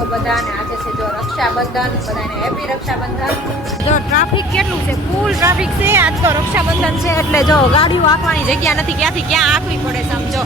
છો બધાને. આજે છે જો રક્ષાબંધન, બધાને હેપી રક્ષાબંધન. જો ટ્રાફિક કેટલું છે, ફૂલ ટ્રાફિક છે. આજ તો રક્ષાબંધન છે એટલે જો ગાડીઓ આંકવાની જગ્યા નથી, ક્યાંથી ક્યાં આંકવી પડે સમજો.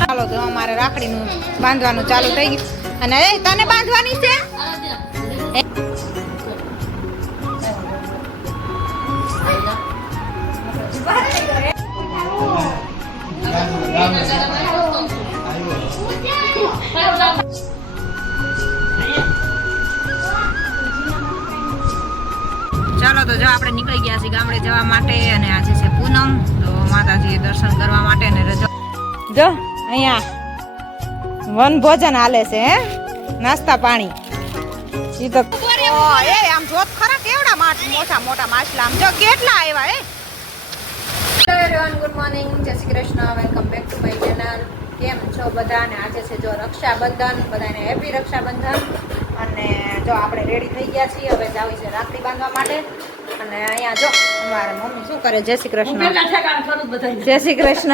ચાલો તો અમારે રાખડીનું બાંધવાનું ચાલુ થઈ ગયું. અને એ તને બાંધવાની છે? ચાલો તો જો આપણે નીકળી ગયા છીએ ગામડે જવા માટે. અને આજે છે પૂનમ, તો માતાજી દર્શન કરવા માટે ને રજા. જો અહીંયા વન ભોજન હાલે છે, હે નાસ્તા પાણી. ઈ તો એ આમ જોત ખરા કેવડા મોટા મોટા માછલા, આમ જો કેટલા આવ્યા. હે હેલો એવરીવન, ગુડ મોર્નિંગ, જય Shri Krishna, welcome back to my channel. કેમ છો બધા? ને આજે છે જો રક્ષાબંધન, બધાને હેપી રક્ષાબંધન. અને જો આપણે રેડી થઈ ગયા છીએ, હવે જાવી છે રાખડી બાંધવા માટે. અને અહીંયા જો અમારે મમ્મી શું કરે? જય શ્રી કૃષ્ણ. જય શ્રી કૃષ્ણ.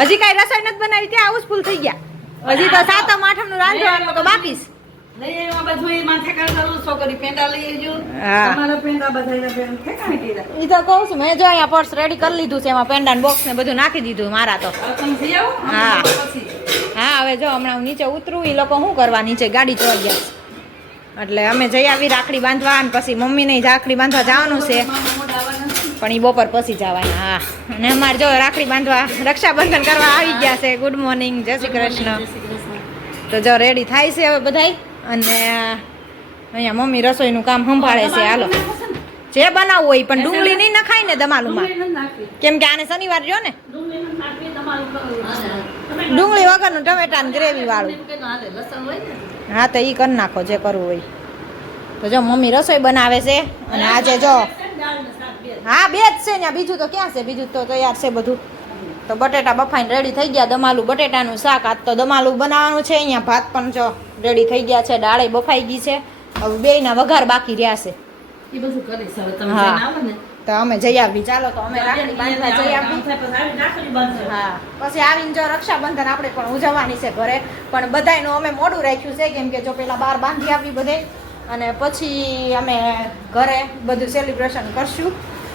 હજી કઈ રસોઈ નથી બનાવી, ત્યાં આવું જ ફૂલ થઈ ગયા. હજી તો સાતમ આઠમ નું રાંધવાનું તો બાકી છે. ઈ તો કહું છું, મેં જો અહીંયા પર્સ રેડી કરી લીધું છે, એમાં પેન્ડા બોક્સ ને બધું નાખી દીધું મારા તો. હા હા, હવે જો હમણાં હું નીચે ઉતરું, એ લોકો શું કરવા નીચે ગાડી ચોરી ગયા, એટલે અમે જઈ આવી રાખડી બાંધવા. અને પછી મમ્મી ને રાખડી બાંધવા જવાનું છે, પણ એ બપોર પછી જવાના. હા, અને અમારે જો રાખડી બાંધવા રક્ષાબંધન કરવા આવી ગયા છે. ગુડ મોર્નિંગ, જય શ્રી કૃષ્ણ. તો જો રેડી થાય છે હવે બધાય. અને અહીંયા મમ્મી રસોઈનું કામ સંભાળે છે. હાલો જે બનાવવું હોય, પણ ડુંગળી નહીં નખાય ને દમાલુમાં, કેમ કે આને શનિવાર જો ને ડુંગળી વગરનું ટમેટાનું ગ્રેવી વાળું. હા તો ઈ કરી નાખો જે કરવું હોય. તો જો મમ્મી રસોઈ બનાવે છે. અને આજે જો હા બે જ છે ને, બીજું તો ક્યાં છે? બીજું તો તૈયાર છે બધું. તો બટેટા બફાઈને રેડી થઈ ગયા. દમાલું બટેટાનું શાક, આજ તો દમાલું બનાવવાનું છે. અહીંયા ભાત પણ જો રેડી થઈ ગયા છે, દાળે બફાઈ ગઈ છે. હવે બેયના વઘાર બાકી રહ્યા છે. હા તો અમે જઈ આવી. ચાલો તો અમે રાખડી બાંધવા જઈ આવી. હા પછી આવીને જો રક્ષાબંધન આપણે પણ ઉજવવાની છે ઘરે, પણ બધાયનું અમે મોડું રાખ્યું છે, કેમ કે જો પેલા બહાર બાંધી આવી બધે, અને પછી અમે ઘરે બધું સેલિબ્રેશન કરશું.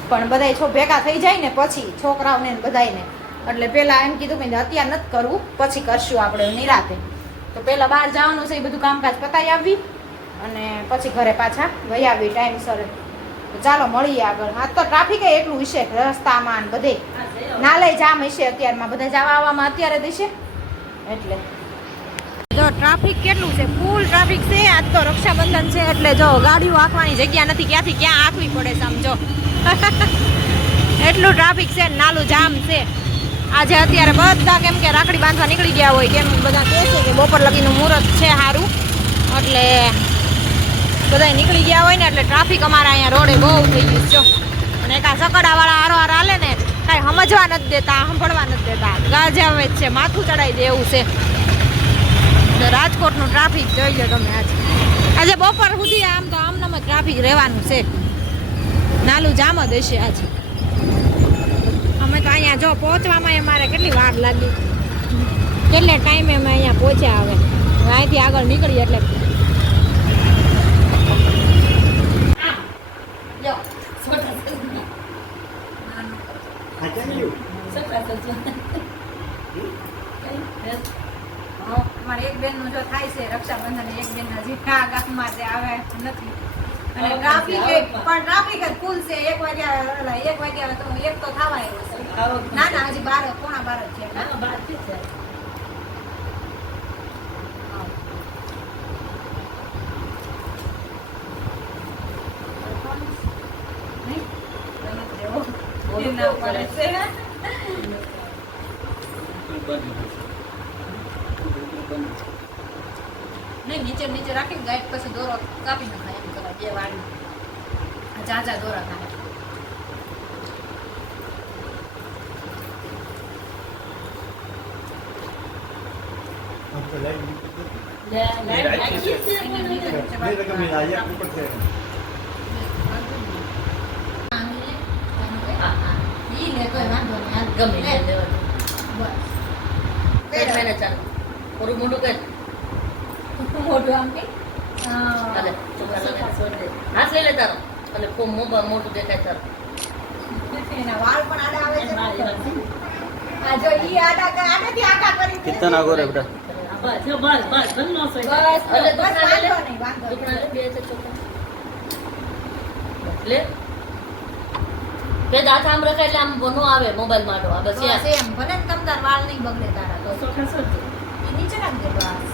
પણ બધાય ભેગા થઈ જાય ને પછી છોકરાઓને બધાયને, એટલે પેલા એમ કીધું કે અત્યારે નથી કરવું, પછી કરશું આપણે નિરાતે. તો પેલા બહાર જવાનું છે, એ બધું કામકાજ પતાવી આવી અને પછી ઘરે પાછા વહી આવી ટાઈમસર. તો ચાલો મળીએ આગળ. હા તો ટ્રાફિક એટલું હશે રસ્તામાં ને બધે, ના લઈ જામ હશે અત્યારમાં, બધા જવા આવવામાં અત્યારે જ હશે એટલે. જો ટ્રાફિક કેટલું છે, ફૂલ ટ્રાફિક છે. આજ તો રક્ષાબંધન છે એટલે જો ગાડીઓ આંકવાની જગ્યા નથી, ક્યાંથી ક્યાં આંકવી પડે સમજો. એટલું ટ્રાફિક છે, નાલું જામ છે આજે. અત્યારે બધા કેમ કે રાખડી બાંધવા નીકળી ગયા હોય, કેમ બધા કહે છે કે બપોર લગીનું મુહૂર્ત છે સારું, એટલે બધા નીકળી ગયા હોય ને, એટલે ટ્રાફિક અમારા અહીંયા રોડે બહુ થઈ ગયું છે. અને એક આ સકડાવાળા હારો હાલે ને, કાંઈ સમજવા નથી દેતા, સાંભળવા નથી દેતા, ગાજાવે જ છે, માથું ચડાવી દે એવું છે. રાજકોટનું ટ્રાફિક જોઈ લો તમે. આજે બપોર સુધી આમ તો આમનામ જ ટ્રાફિક રહેવાનું છે, નાલું જામ જ હશે આજે. અમે તો અહીંયા જો પહોંચવામાં અમારે કેટલી વાર લાગી, કેટલે ટાઈમે અમે અહીંયા પહોંચ્યા. હવે અહીંથી આગળ નીકળીએ એટલે અમારે એક બેન નું જો થાય છે રક્ષાબંધન, એક બેન હજી ગામમાં આવે નથી. અને ટ્રાફિક પણ ટ્રાફિક જ ફૂલ છે. 1 વાગ્યા તો એક તો થવા આવ્યો છે. ના ના હજી 12 પોણા 12 જ છે. નહીં નીચે રાખીને ગાઈડ પછી દોરો કાપી નખાય એમ કરાય. બે વાળી ઝાઝા દોરા થાય. ગમે ઓરું મોટું કર મોઢું આમ કે ચાલે ચોખા લગાડ હાથ લઈ લે તારો એટલે ખૂબ મોટું દેખાય તારો એના વાળ પણ આડા આવે છે આ જો ઈ આડાથી આડા કરી કિતના ગોરે બેટા બસ બંનો છે બસ એટલે બસ દુખણા લે વાંધો નહીં, વાંધો નહીં. દુખણા લે બે છે ચોખા લે બે દાંત આમ રખાય એટલે આમ બનો આવે મોબાઈલ માટો આ બસ યાર સેમ ભલે ને તમ તાર વાળ નહીં બગડે તારા તો ચોખા સર ઈ નીચે નાખ દે બસ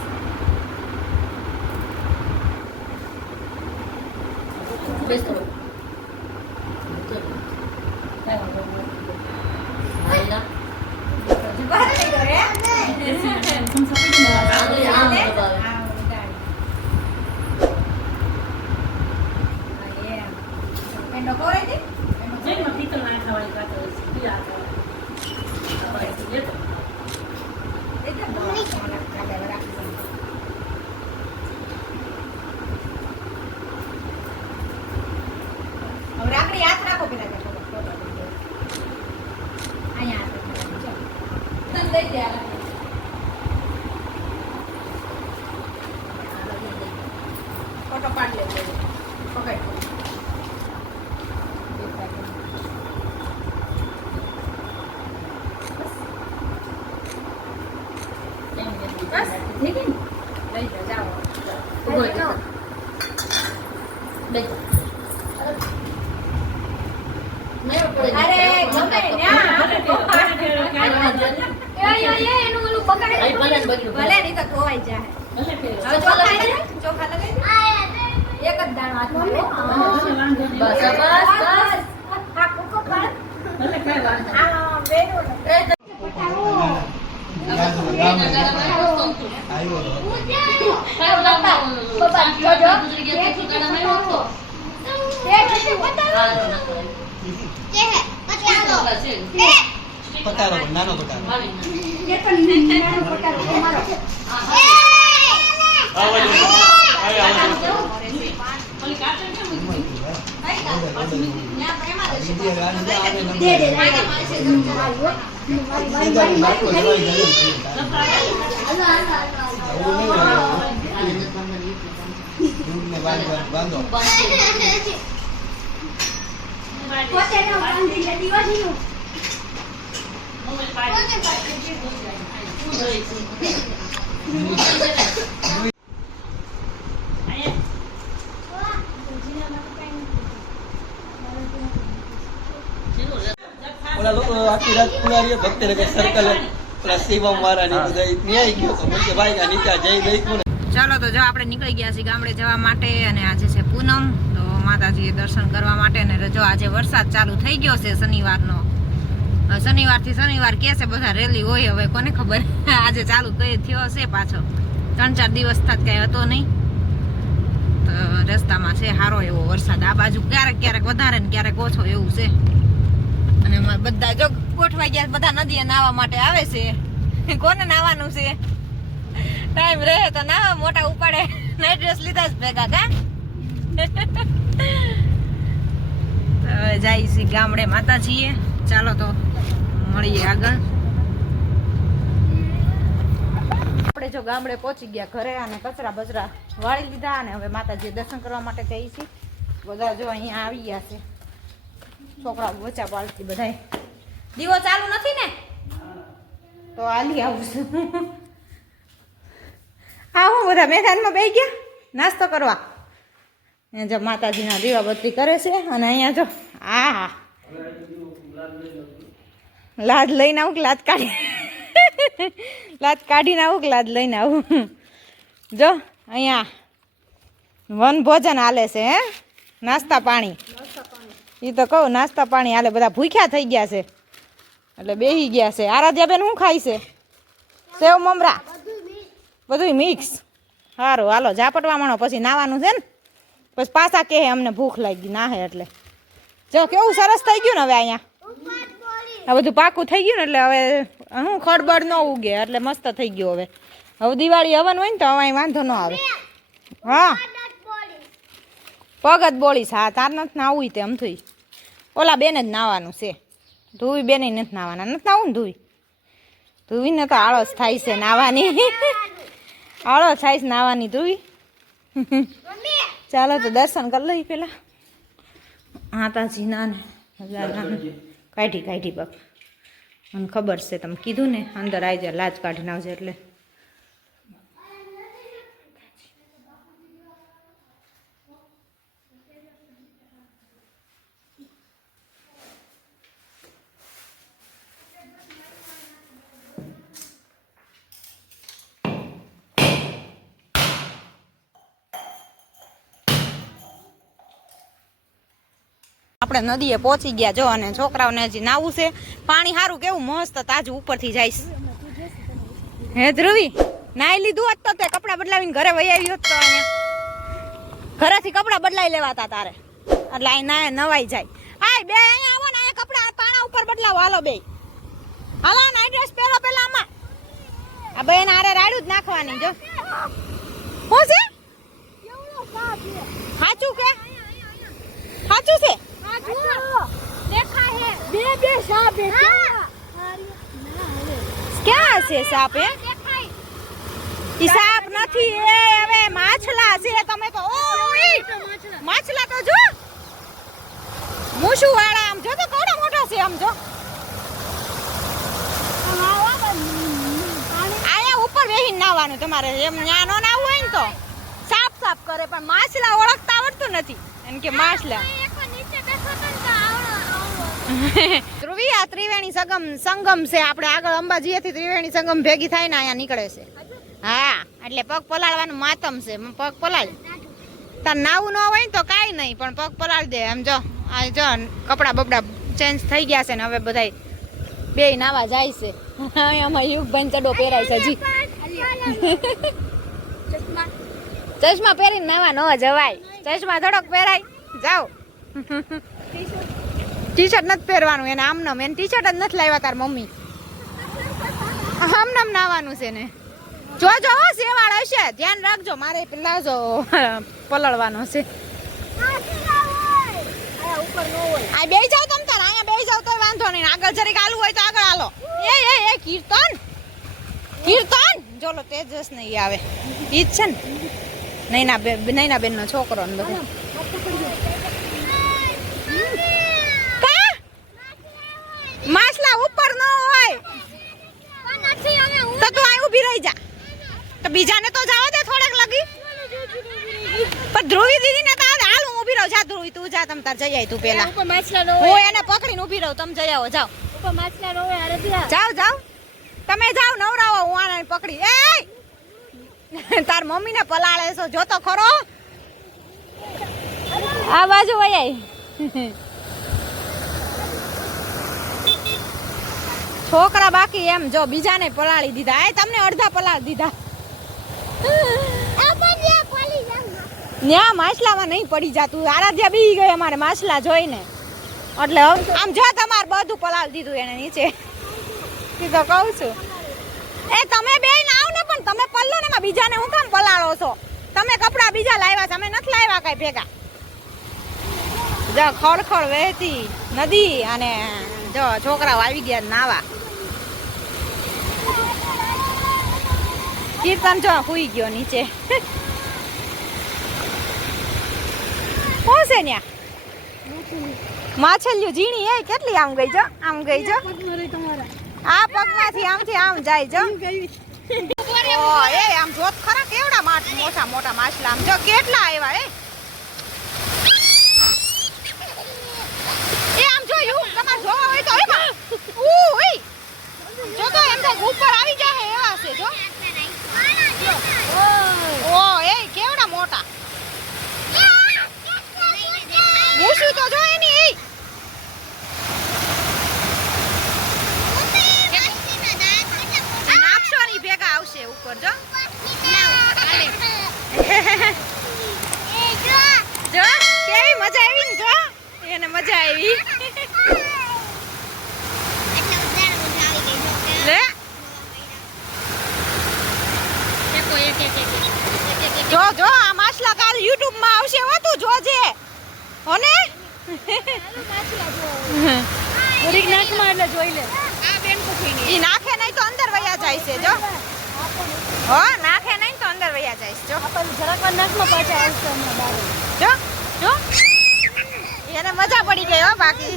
બેસ તો આઈલા બહાર નહીં કરે આમ દબાવે પેંડો ખવડાવી દે હવે રાખડી હાથ રાખો પેલા અહીંયા હાથ દઈ દે ફોટો પાડી લે પકડ બસ ઠીક ને લઈ જાઓ ઉભો થા. બેસ. નહીં પડે. અરે ગમે ન્યા એનું ઓલું પકડે અહીં ભલે ને બગડ્યું. ભલે નહીં તો ખોવાઈ જાય ભલે ફેર. હવે ચોખા લઈ લે, ચોખા લગાવી દે. એક જ દાણો હાથમાં લો. બસ બસ બસ. આ કૂકો કર. ભલે કઈ વાંધો નહીં. આ બેનું એ તો- ખાવ લાવવાનું. બાબા, જોજો. ગુજરી ગયા તો સુકારામાં આવ્યો હતો. એ કેટલી બતાવો. હા, ના કરે. ચોખા છે. પતારો નાનો પતારો મારી નાખ. એ પણ નાનો પટારો તમારો. ઓલી કાચર કેમ મૂકી? દે દે બાંધો ઓલા લોકો આખી રાત પુરારીએ ભક્તનગર સર્કલ ઓલા શિવમ વાળા ને બધા ન્યાય ગયો તો મને કે ભાઈ આ નીચે જઈ ગઈ કોને ચાલો તો જો આપણે નીકળી ગયા છીએ ગામડે જવા માટે અને આજે છે પૂનમ તો માતાજીએ દર્શન કરવા માટે અને જો આજે વરસાદ ચાલુ થઈ ગયો છે શનિવારનો શનિવારથી શનિવાર કે છે બધા રેલી હોય હવે કોને ખબર આજે ચાલુ કઈ થયો છે પાછો 3-4 દિવસ થા કઈ હતો નહીં તો રસ્તામાં છે સારો એવો વરસાદ આ બાજુ ક્યારેક ક્યારેક વધારે ને ક્યારેક ઓછો એવું છે અને બધા જો ગોઠવાઈ ગયા બધા નદીએ નાહવા માટે આવે છે કોને નાવાનું છે ટાઈમ રહે તો ના મોટા ઉપાડે નાઈટ ડ્રેસ લીધા જ ભેગા કા હવે જાય છે ગામડે માતાજીએ ચાલો તો મળીએ આગળ આપણે જો ગામડે પહોંચી ગયા ઘરે અને કચરા બચરા વાળી લીધા અને હવે માતાજીએ દર્શન કરવા માટે જઈએ છીએ બધા જો અહીંયા આવી ગયા છે છોકરા બચ્ચા પાલતી બધા દીવો ચાલુ નથી ને તો આલી આવું છું હા હું બધા મેદાનમાં બેસી ગયા નાસ્તો કરવા અહીંયા જો માતાજીના દીવાબત્તી કરે છે અને અહીંયા જો આ લાડ લઈને આવું કે લાદ કાઢી લાદ કાઢીને આવું કે લાદ લઈને આવું જો અહીંયા વન ભોજન હાલે છે હે નાસ્તા પાણી એ તો કહું નાસ્તા પાણી હાલે બધા ભૂખ્યા થઈ ગયા છે એટલે બેસી ગયા છે આરાધ્યાબેન શું ખાય છે સેવ મમરા બધું મિક્સ સારું હાલો ઝાપટવા માંડો પછી નાવાનું છે ને પછી પાછા કહે અમને ભૂખ લાગી નાહે એટલે જો કેવું સરસ થઈ ગયું ને હવે અહીંયા આ બધું પાકું થઈ ગયું ને એટલે હવે હું ખડબડ ન ઉગે એટલે મસ્ત થઈ ગયું હવે હવે દિવાળી હવન હોય ને તો હવે વાંધો ન આવે હા પગ જ બોલીશ હા તાર નથી નાવું તે આમ થઈ ઓલા બેન જ નાવાનું છે ધોવી બેન નથી નાવાના નથી નાવું ને ધોવી ધ્રુવીને તો આળસ થાય છે નાવાની. આળસ થાય છે નાવાની ધ્રુવી. ચાલો તો દર્શન કરી લઈ પેલા. માતાજીના ને કાઢી બાપ મને ખબર છે તમે કીધું ને અંદર આવી જાય લાજ કાઢીને આવજે એટલે. આપણે નદીએ પહોંચી ગયા જો અને છોકરાઓને હજી નાવું છે. પાણી સારું કેવું મસ્ત તાજું ઉપરથી જાય છે. હે ધ્રુવી નાઈ લીધું હોત તો તે કપડાં બદલાવીને ઘરે વહી આવી હોત તો અહીંયા ઘરેથી કપડાં બદલાઈ લેવાતા તારે એટલે અહીં ના નવાઈ જાય. આય બે અહીંયા આવો ને અહીંયા કપડાં પાણા ઉપર બદલાવો. હાલો બે હાલો નાઈ ડ્રેસ પહેરો પેલા આમાં. આ બેન આરે રાડું જ નાખવાની જો. શું છે સાચું કે સાચું છે देखा है बे सांप है ક્યાં છે સાપ? એ ઈ સાપ નથી એ હવે માછલા છે. તમે તો ઓય માછલા તો જો મૂછું વાળા આમ જો તો કેવડા મોટા છે. આમ જો આયા ઉપર બેહીને નાવાનું તમારે. એમ ન્યા નો નાવું હોય ને તો સાપ સાપ કરે પણ માછલા ઓળખતા આવડતું નથી એમ કે માછલા. ધ્રુવી આ ત્રિવેણી સંગમ છે. આપણે આગળ અંબાજીએથી ત્રિવેણી સંગમ ભેગી થાય ને અહીંયા નીકળે છે. હા એટલે પગ પલાળવાનું માતમ છે. પગ પલાળ તાર નાવું ન હોય ને તો કાંઈ નહીં પણ પગ પલાળી દે. એમ જો આ જો કપડા બપડા ચેન્જ થઈ ગયા છે ને હવે બધા બે નાવા જાય છે. આમાં યુગભાઈ ચડો પહેરાય છે હજી. ચશ્મા પહેરીને નાવા ન જવાય. ચશ્મા થોડોક પહેરાય જાઓ. ટી શર્ટ નથી પહેરવાનું એને આમનામ. એને ટી શર્ટ જ નથી લાવ્યા તાર મમ્મી. આમનામ નાવાનું છે ને. જોજો સેવાળ હશે ધ્યાન રાખજો. મારે પેલા જો પલળવાનો છે. આ બેસી જાવ તમ તાર. અહીંયા બેસી જાવ તોય વાંધો નહીં. આગળ જરીક આલું હોય તો આગળ હાલો. એ કીર્તન જોલો તેજસ નહીં આવે ઈ જ છે ને. નૈના બેન નો છોકરો ને બધું. માછલા ઉપર ન હોય તો તું અહીં ઊભી રહી જા. તો બીજાને તો જાવ દે થોડેક લગી. પણ ધ્રુવી દીદી ને તો હાલ હું ઊભી રહું. જા ધ્રુવી તું જા. તમ તાર જઈ આય તું પેલા. હું એને પકડીને ઊભી રહું. તમે જઈ આવો જાઓ. જાઓ તમે જાઓ નવરાવો. હું આને પકડી તાર મમ્મી ને પલાળે છો જો તો ખરો. આ બાજુ વઈ આય. છોકરા બાકી એમ જો બીજાને પલાળી દીધા. એ તમને અડધા પલાળી દીધા. ન્યા માછલામાં નહીં પડી જાતું. આરાધ્યા બી ગઈ અમારે માછલા જોઈને એટલે આમ જો તમારે બધું પલાળી દીધું એને નીચે. તો કહું છું એ તમે બે નાવ ને પણ તમે પલ્લો ને બીજાને હું કામ પલાળો છો? તમે કપડા બીજા લાવ્યા છે અમે નથી લાવ્યા કઈ ભેગા. જો ખળખળ વહેતી નદી અને જો છોકરાઓ આવી ગયા નાવા. કીર્તન જો હુઈ ગયો નીચે. શું છે ન્યા? માછલીઓ ઝીણી એ કેટલી આમ ગઈ જો. આ પગમાંથી આમથી આમ જાય જો. ઓ એ આમ જોત ખરા કેવડા મોટા મોટા માછલા. આમ જો કેટલા આવ્યા. એ આમ જોયું તમારે જોવા હોય તો એમાં જો તો એમ તો ઉપર આવી જાય એવા છે જો. ઓ એ કેવડા મોટા. મૂછું તો જો એની. નાખશો ની ભેગા આવશે ઉપર જો. જો કેવી મજા આવી ને જો. એને મજા આવી. લે જો આ માછલા કાલ YouTube માં આવશે. હો તું જોજે હોને. ઈ નાખે નહીં તો અંદર વહી જાય છે જો હો નાખે નહીં તો અંદર વયા જાય છે જો આપણને જરાક વાર નાખમાં પાછા આવશે હમણાં બહાર. જો જો એને મજા પડી ગઈ હો બાકી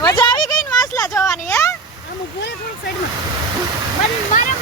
મજા આવી ગઈ ને માસલા જોવાની હે આમ ઊભો રહે થોડુંક સાઈડમાં. મારે